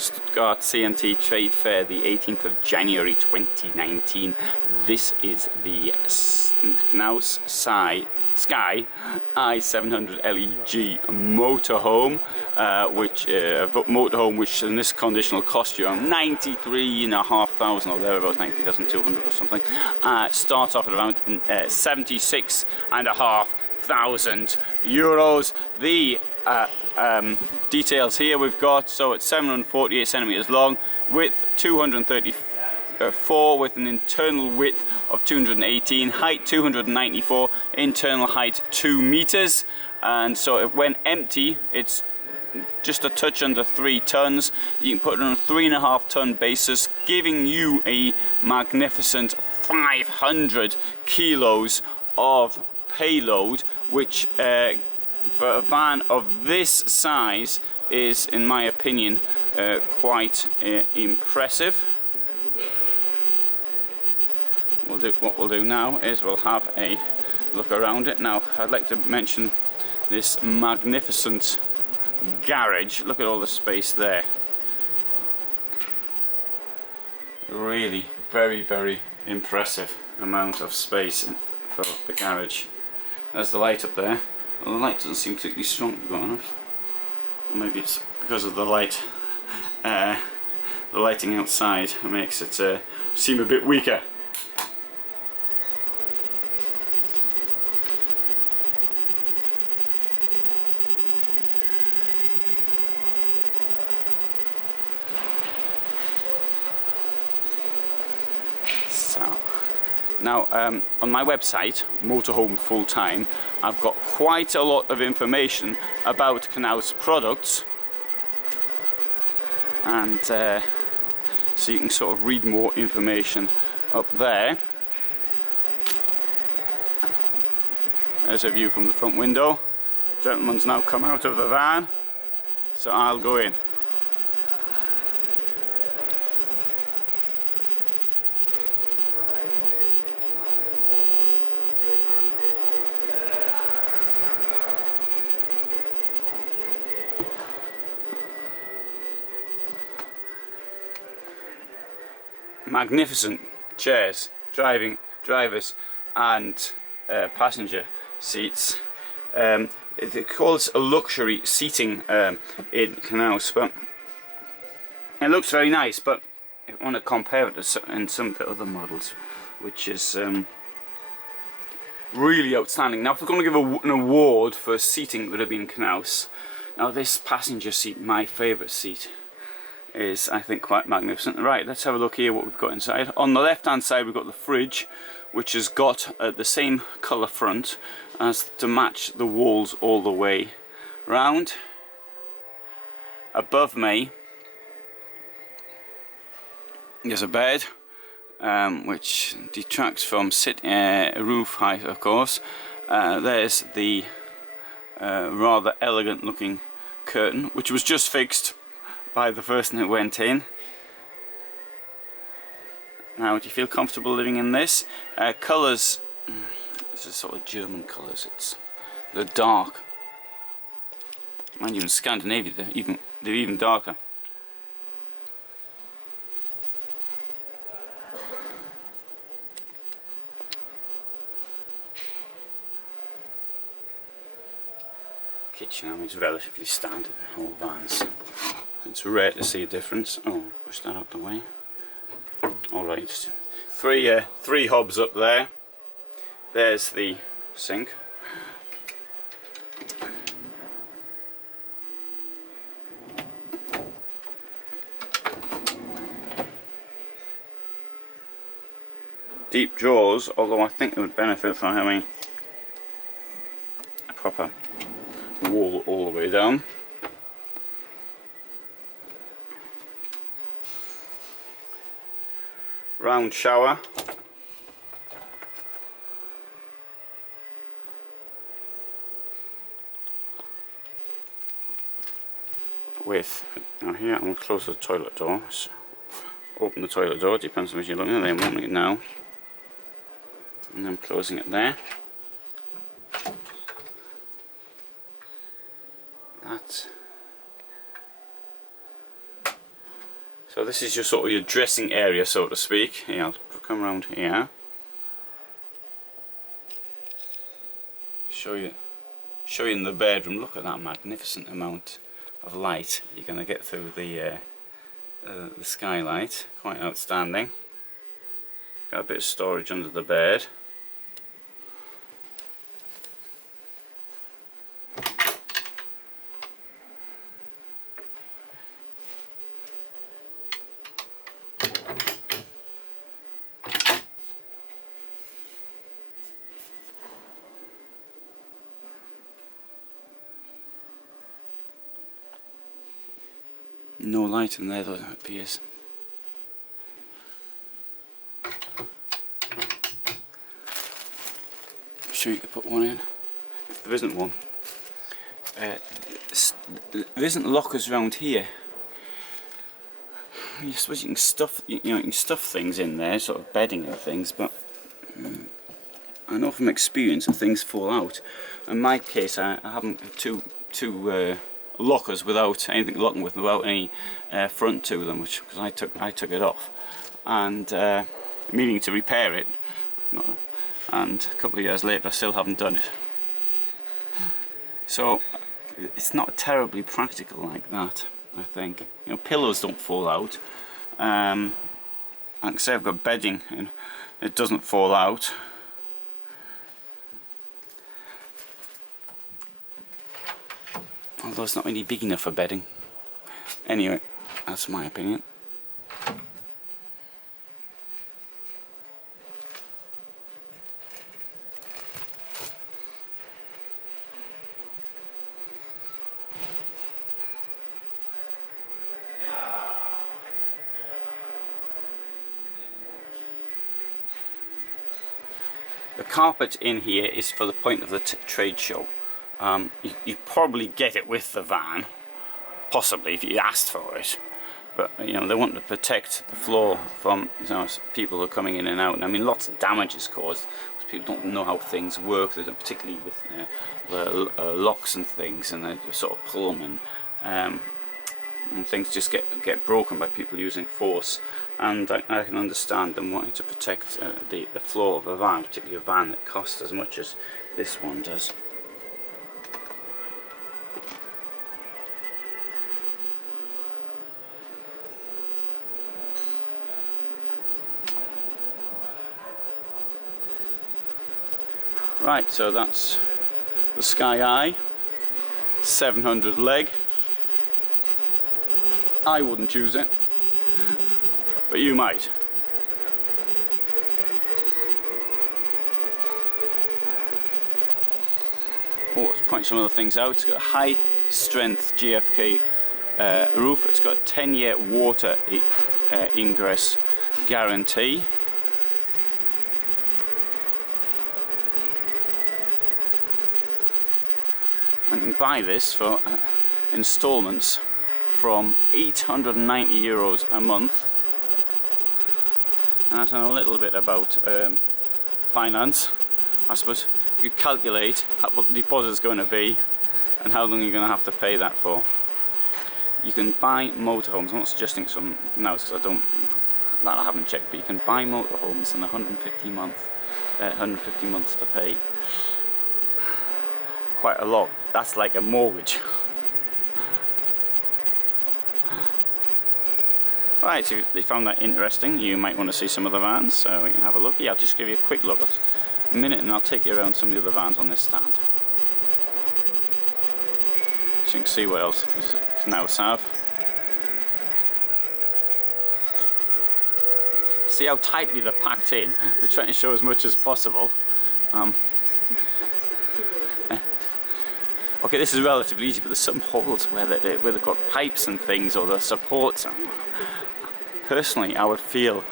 Stuttgart CMT Trade Fair, the 18th of January 2019. This is the Knaus Sky i700 LEG motorhome, which in this condition will cost you around 93,500 or thereabouts, 90,200 or something. Starts off at around 76,500 euros. The details here we've got, so it's 748 centimeters long, width 234, with an internal width of 218, height 294, internal height 2 meters, and so when empty it's just a touch under 3 tons. You can put it on a 3.5 ton basis, giving you a magnificent 500 kilos of payload, which for a van of this size is, in my opinion, quite impressive. What we'll do now is we'll have a look around it. Now, I'd like to mention this magnificent garage. Look at all the space there. Really very, very impressive amount of space for the garage. There's the light up there. Well, the light doesn't seem particularly strong, to be honest. Or maybe it's because of the light. The lighting outside makes it seem a bit weaker. So, now on my website, Motorhome Full Time, I've got quite a lot of information about Knaus products, and so you can sort of read more information up there. There's a view from the front window. Gentleman's now come out of the van, so I'll go in. Magnificent chairs, drivers and passenger seats. It calls a luxury seating in Knaus, but it looks very nice. But if I want to compare it to some of the other models, which is really outstanding. Now, if we're going to give an award for seating that would have been Knaus, now this passenger seat, my favourite seat, is, I think, quite magnificent. Right, let's have a look here what we've got inside. On the left hand side we've got the fridge, which has got the same colour front as to match the walls all the way round. Above me there's a bed, which detracts from roof height, of course. There's the rather elegant looking curtain, which was just fixed by the person who went in. Now, do you feel comfortable living in this? Colours, this is sort of German colours. They're dark. Mind you, in Scandinavia they're even darker. Kitchen, I mean, it's relatively standard in all vans. It's rare to see a difference. Oh, push that out the way. Alright, three hobs up there. There's the sink. Deep drawers, although I think it would benefit from having a proper wall all the way down. Round shower. With, now here I'm going to close the toilet door. So open the toilet door, depends on what you're looking at. I'm opening it now. And I'm closing it there. So this is your sort of your dressing area, so to speak. Here, I'll come around here. Show you in the bedroom. Look at that magnificent amount of light you're going to get through the skylight. Quite outstanding. Got a bit of storage under the bed. No light in there though, it appears. I'm sure you could put one in, if there isn't one. There isn't lockers around here. I suppose you can stuff, you can stuff things in there, sort of bedding and things, but I know from experience that things fall out. In my case, I haven't two lockers without anything locking with, without any front to them, which because I took it off, and meaning to repair it, and a couple of years later I still haven't done it. So it's not terribly practical like that, I think. You know, pillows don't fall out. I can say I've got bedding and it doesn't fall out. Although it's not really big enough for bedding. Anyway, that's my opinion. The carpet in here is for the point of the trade show. You probably get it with the van, possibly if you asked for it, but you know they want to protect the floor from people who are coming in and out. And I mean, lots of damage is caused because people don't know how things work. They don't, particularly with locks and things, and they sort of pull them, and things just get broken by people using force. And I can understand them wanting to protect the floor of a van, particularly a van that costs as much as this one does. Right, so that's the Sky Eye, 700 leg. I wouldn't use it, but you might. Oh, let's point some other things out. It's got a high strength GFK roof. It's got a 10-year water ingress guarantee. And you can buy this for installments from €890 a month. And that's a little bit about finance. I suppose you calculate what the deposit's going to be and how long you're going to have to pay that for. You can buy motorhomes. I'm not suggesting it's from KNAUS because I haven't checked, but you can buy motorhomes in 150 months to pay. Quite a lot. That's like a mortgage. Right, so if you found that interesting, you might want to see some other vans, so we can have a look. Yeah, I'll just give you a quick look. A minute and I'll take you around some of the other vans on this stand. So you can see what else KNAUS have. See how tightly they're packed in. They're trying to show as much as possible. Okay, this is relatively easy, but there's some holes where they've got pipes and things, or the supports. Personally, I would feel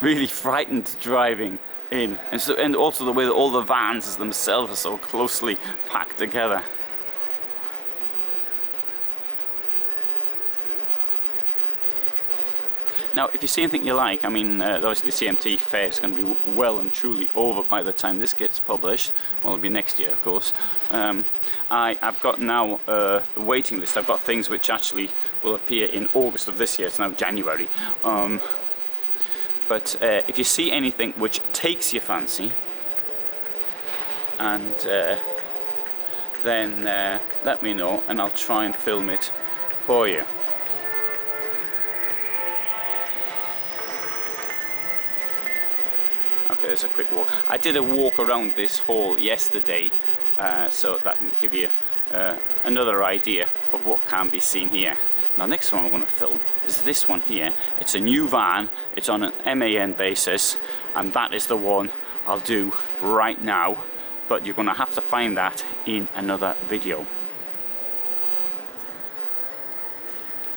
really frightened driving in, and also the way that all the vans themselves are so closely packed together. Now, if you see anything you like, I mean, obviously the CMT fair is going to be well and truly over by the time this gets published. Well, it'll be next year, of course. I've got now the waiting list. I've got things which actually will appear in August of this year. It's now January. But if you see anything which takes your fancy, and then let me know, and I'll try and film it for you. Okay, there's a quick walk. I did a walk around this hall yesterday, so that can give you another idea of what can be seen here. Now, next one I want to film is this one here. It's a new van. It's on an MAN basis, and that is the one I'll do right now. But you're going to have to find that in another video.